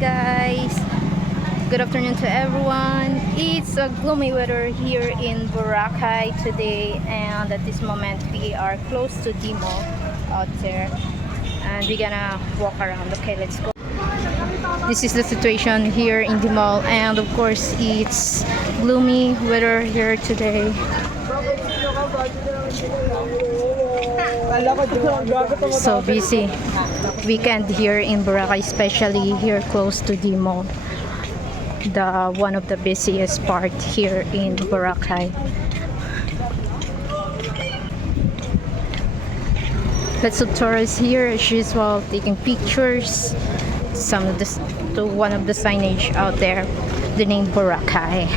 guys, good afternoon to everyone. It's a gloomy weather here in Boracay today, and at this moment we are close to the mall out there, and we're gonna walk around. Okay, let's go. This is the situation here in the mall, and of course it's gloomy weather here today. So busy weekend here in Boracay, especially here close to the mall, the one of the busiest part here in Boracay. Lots of tourists here as usual, taking pictures. Some of the to one of the signage out there, the name Boracay.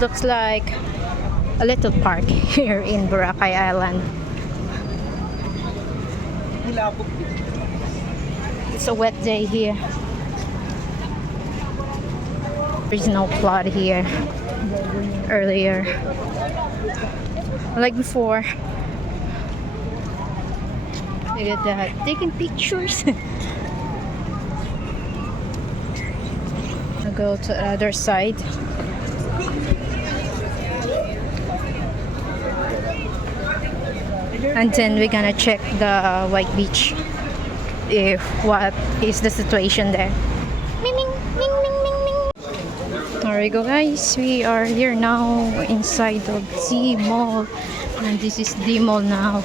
Looks like a little park here in Boracay Island. It's a wet day here. There's no flood here earlier like before. Look at that, taking pictures. I'll go to the other side. And then we're gonna check the white beach, if what is the situation there. Ming, ming, ming, ming, ming, ming. There we go, guys. We are here now inside of the mall, and this is the mall now.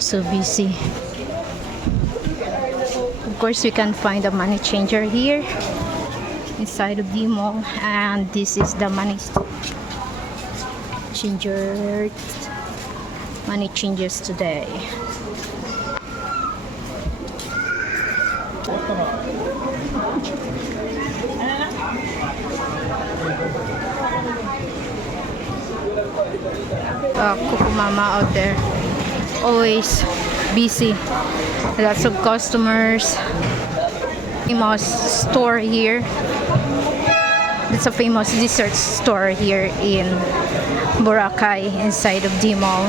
So busy. Of course, we can find a money changer here inside of the mall, and this is the money changer. Money changes today. Kuku Mama out there, always busy. Lots of customers. Famous store here. It's a famous dessert store here in Boracay inside of the mall.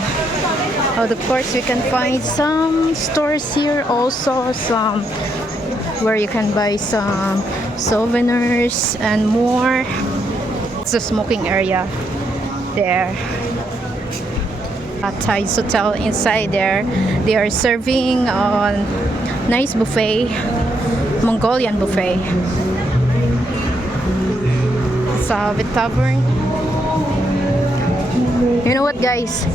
Of course, we can find some stores here also, some where you can buy some souvenirs and more. It's a smoking area there. Thai's hotel inside there. They are serving on nice buffet, Mongolian buffet. Savit Tavern. You know what, guys?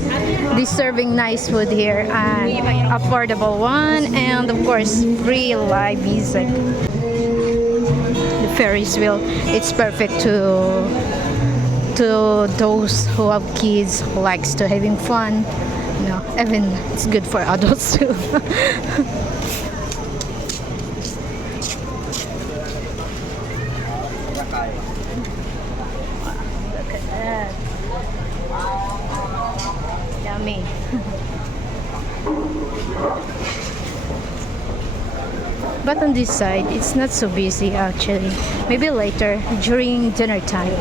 They're serving nice food here, and affordable one, and of course free live music. The Ferris wheel, it's perfect to those who have kids who likes to having fun. You know, even it's good for adults too. Look at that. Yummy. But on this side, it's not so busy actually. Maybe later during dinner time.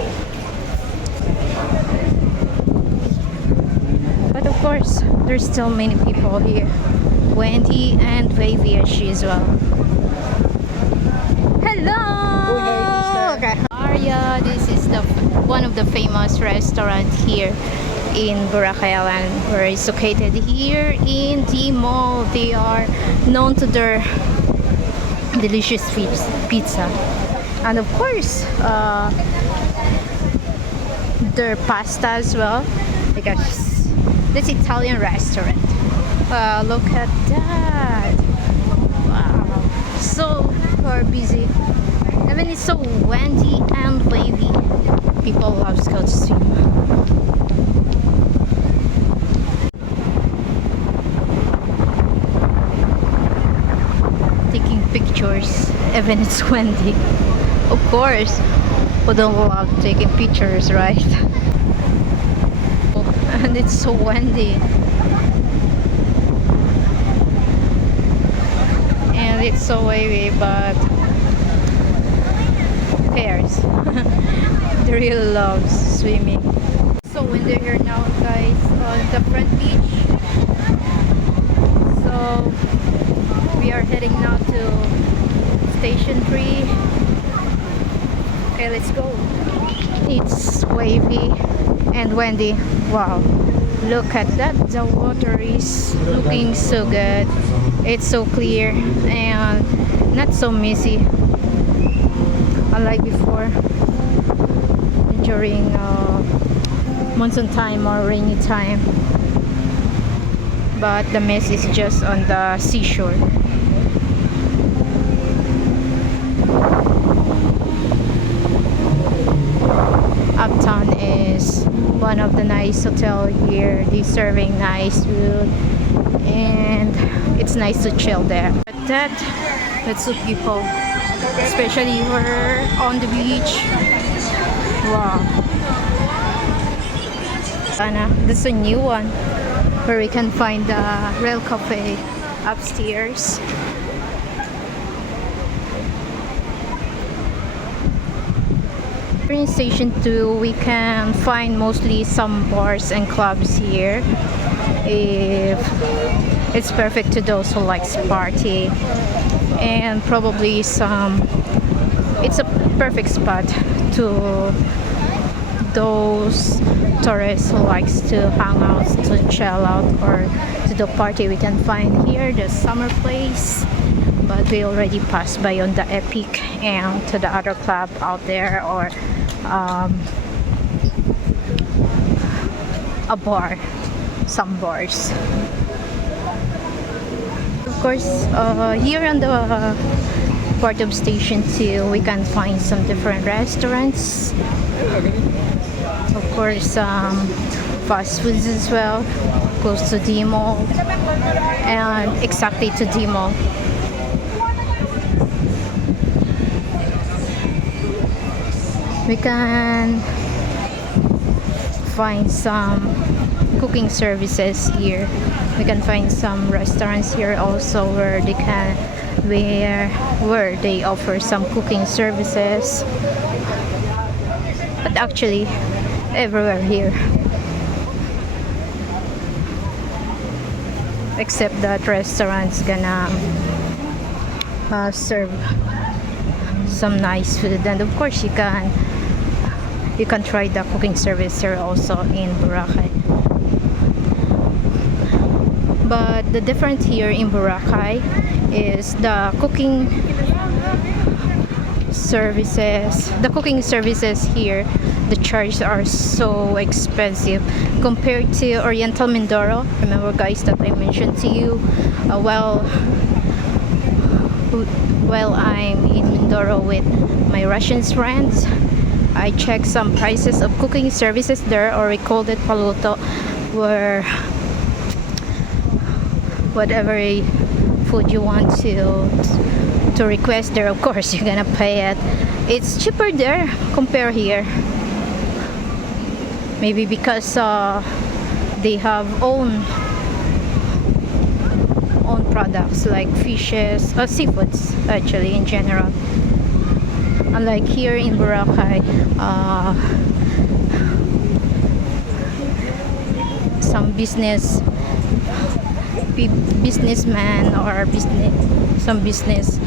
But of course, there's still many people here. Wendy and Wavy as usual. Hello! Okay. Arya, this is the one of the famous restaurant here in Boracay Island, where it's located here in the mall. They are known to their delicious pizza, and of course their pasta as well, because this Italian restaurant. Look at that. Wow, so busy. Even it's so windy and wavy. People love to go to swim. Taking pictures, even it's windy. Of course, who don't love taking pictures, right? And it's so windy. And it's so wavy, but who cares? They really love swimming. So windy here now, guys, on the front beach. So So we are heading now to station 3. Okay, let's go. It's wavy and windy. Wow, look at that. The water is looking so good. It's so clear and not so messy unlike before during monsoon time or rainy time. But the mess is just on the seashore. Uptown is one of the nice hotel here. They're serving nice food and it's nice to chill there. But that's the people, especially we're on the beach. Wow. This is a new one where we can find the rail cafe upstairs. In station 2 we can find mostly some bars and clubs here. If it's perfect to those who likes party, and probably it's a perfect spot to those tourists who likes to hang out, to chill out, or to the party. We can find here the summer place, but we already passed by on the Epic and to the other club out there, or a bar, some bars. Of course, here on the part of station 2 we can find some different restaurants, of course fast foods as well, close to the mall and exactly to the mall. We can find some cooking services here. We can find some restaurants here also where they offer some cooking services. But actually everywhere here, except that restaurants gonna serve some nice food, and of course you can try the cooking service here also in Boracay. But the difference here in Boracay is the cooking services. The cooking services here, the charges are so expensive compared to Oriental Mindoro. Remember guys that I mentioned to you while I'm in Mindoro with my Russian friends. I checked some prices of cooking services there, or we called it paluto, where whatever food you want to request there, of course you're gonna pay it. It's cheaper there compared here, maybe because they have own products like fishes, seafoods actually in general. Unlike here in Boracay, some businessmen or some business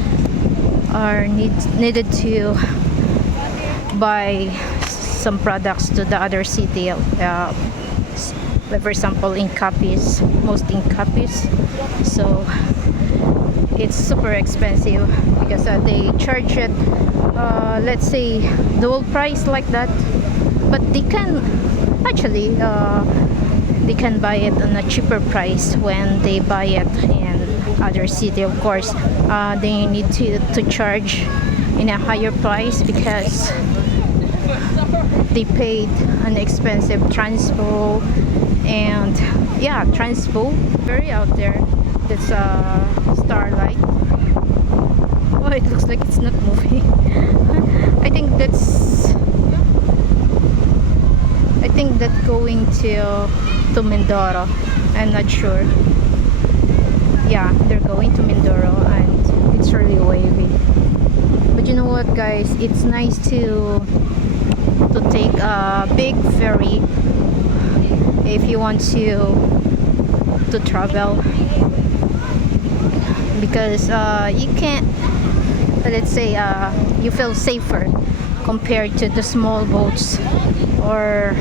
are needed to buy some products to the other city, like for example in Capiz, most in Capiz. So it's super expensive because they charge it let's say double price like that, but they can actually they can buy it on a cheaper price when they buy it in other city. Of course they need to charge in a higher price because they paid an expensive transpo, and yeah, transpo very out there. That's a starlight. Oh, it looks like it's not moving. I think that's going to Mindoro. I'm not sure. Yeah, they're going to Mindoro and it's really wavy. But you know what guys, it's nice to take a big ferry if you want to travel because you can't, let's say, you feel safer compared to the small boats, or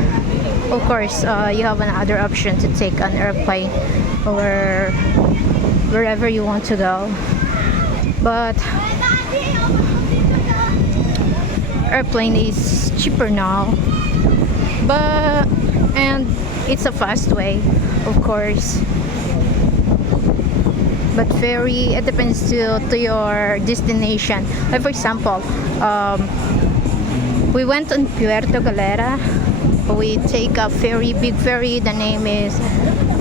of course you have another option to take an airplane or wherever you want to go. But airplane is cheaper now, but and it's a fast way, of course. But ferry, it depends to your destination. Like for example, we went on Puerto Galera. We take a ferry, big ferry. The name is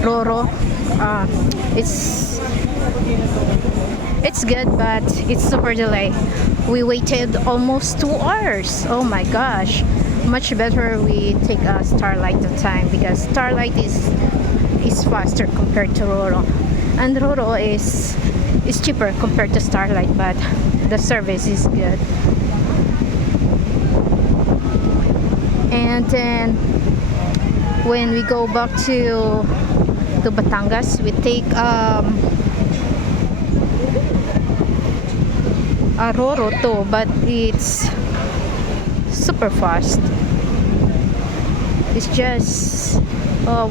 Roro. It's good, but it's super delayed. We waited almost 2 hours. Oh my gosh! Much better we take a Starlight the time, because Starlight is faster compared to Roro, and Roro is cheaper compared to Starlight, but the service is good. And then when we go back to Batangas, we take a Roro too, but it's super fast. It's just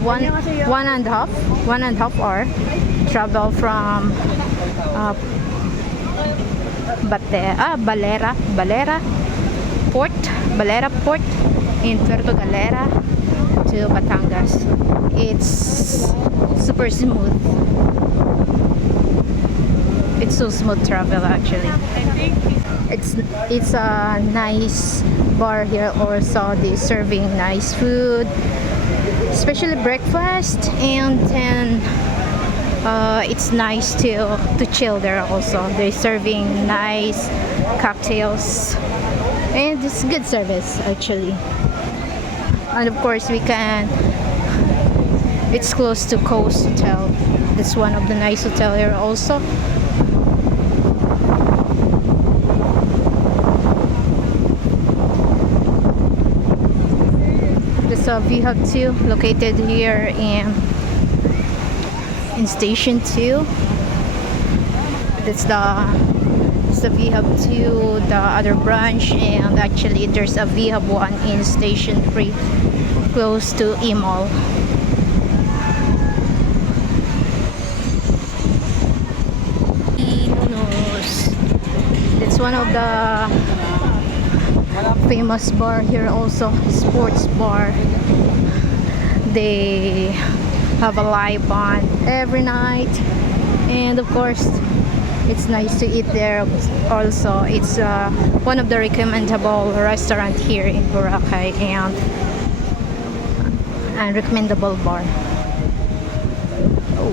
one and a half hour travel from Balera Port in Puerto Galera to Batangas. It's super smooth. It's so smooth travel actually. It's a nice bar here also. They're serving nice food, especially breakfast, and then it's nice to chill there also. They're serving nice cocktails, and it's good service actually. And of course it's close to Coast Hotel. That's one of the nice hotel here also. So we have 2 located here in Station 2. That's the we have 2, the other branch, and actually there's a we have 1 in Station 3 close to Mall. That's one of the famous bar here also, sports bar. They have a live band every night, and of course it's nice to eat there also. It's one of the recommendable restaurant here in Boracay, and recommendable bar. Oh,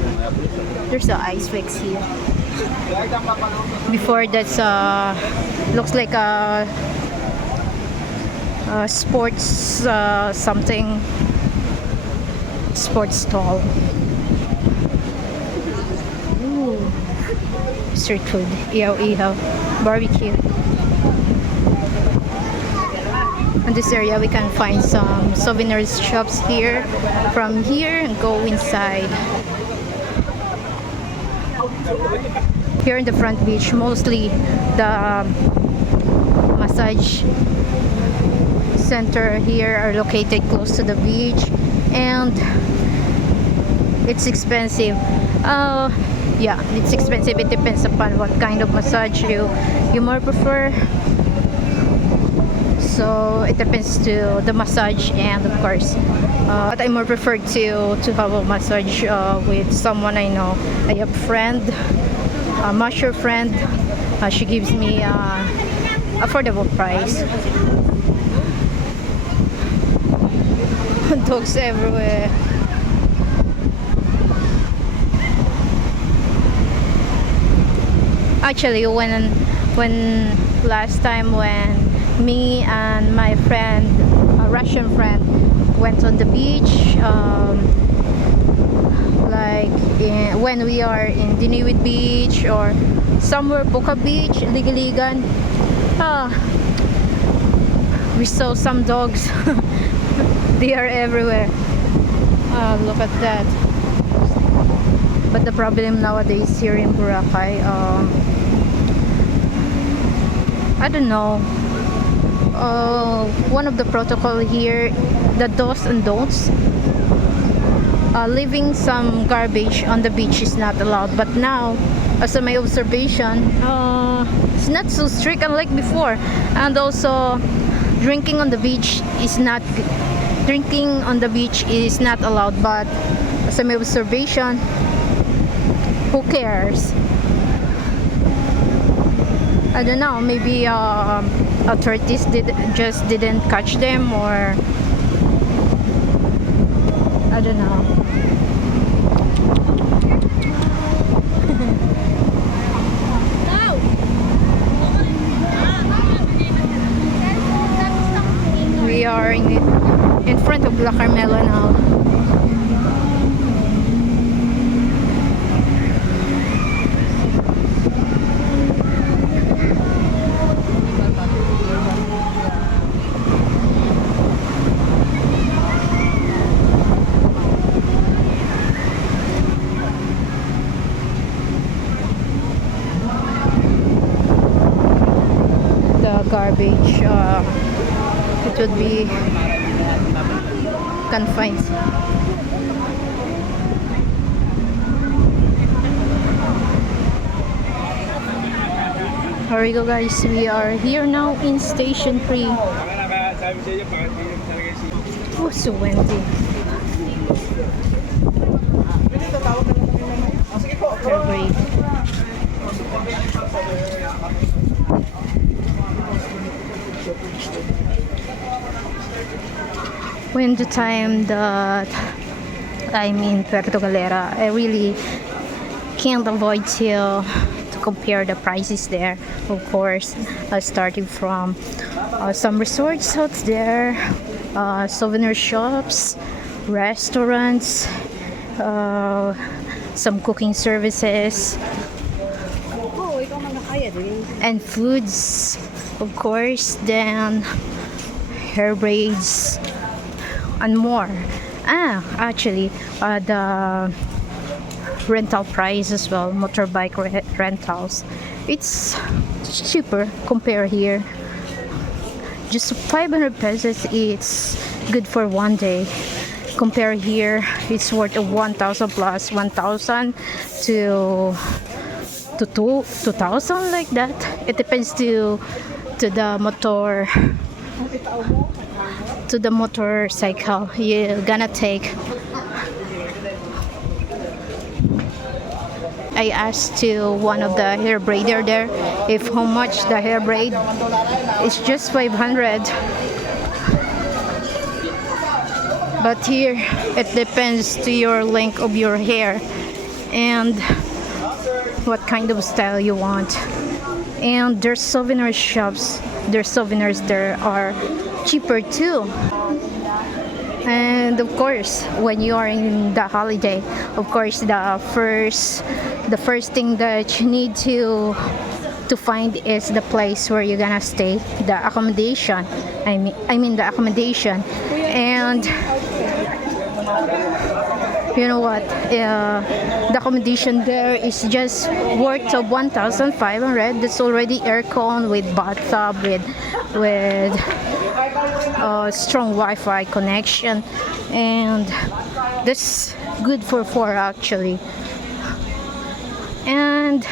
there's the ice fix here. Before that's looks like a sports something sports stall. Ooh, street food, ihaw barbecue. In this area we can find some souvenirs shops here. From here and go inside. Here in the front beach, mostly the massage center here are located close to the beach, and it's expensive. Yeah, it's expensive. It depends upon what kind of massage you more prefer. So it depends to the massage, and of course but I more prefer to have a massage with someone I know. I have a friend, a masseur friend. She gives me affordable price. Dogs everywhere. Actually, when last time when me and my friend, a Russian friend, went on the beach, when we are in Diniwid Beach or somewhere Boca Beach, Ligaligan, we saw some dogs. They are everywhere. Look at that. But the problem nowadays here in Boracay, I don't know. One of the protocol here, the do's and don'ts. Leaving some garbage on the beach is not allowed. But now, as my observation, it's not so strict unlike before. And also, drinking on the beach is not allowed. But as my observation, who cares? I don't know, maybe authorities didn't catch them, or I don't know. We are in front of La Carmela now. Garbage, it would be confined. Here we go, guys. We are here now in Station 3. Oh, so windy. They're great. When the time that I'm in Puerto Galera, I really can't avoid to compare the prices there. Of course, starting from some resorts out there, souvenir shops, restaurants, some cooking services, and foods, of course, then hair braids and more. Actually, the rental price as well, motorbike rentals, it's cheaper compare here. Just 500 pesos, it's good for one day. Compare here, it's worth of 1,000 plus 1,000 to 2,000, like that. It depends to the motorcycle you're gonna take. I asked to one of the hair braider there if how much the hair braid. It's just 500. But here it depends to your length of your hair and what kind of style you want. And there's souvenir shops. There's souvenirs there are cheaper too. And of course, when you are in the holiday, of course, the first thing that you need to find is the place where you're gonna stay, the accommodation. I mean the accommodation. And you know what? The accommodation there is just worth of 1,500. That's already aircon with bathtub with strong Wi-Fi connection, and that's good for 4 actually. And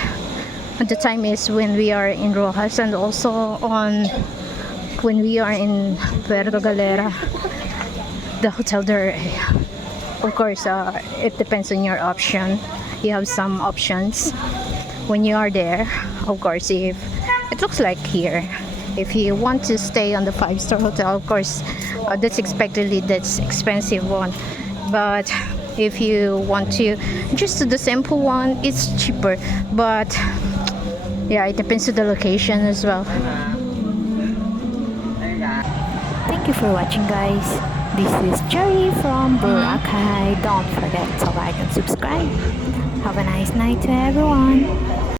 the time is when we are in Rojas, and also when we are in Puerto Galera, the hotel there. Of course, it depends on your option. You have some options when you are there. Of course, if it looks like here, if you want to stay on the 5-star hotel, of course, that's expensive one. But if you want to just the simple one, it's cheaper. But yeah, it depends on the location as well. Thank you for watching, guys. This is Cherry from Boracay. Don't forget to like and subscribe. Have a nice night to everyone.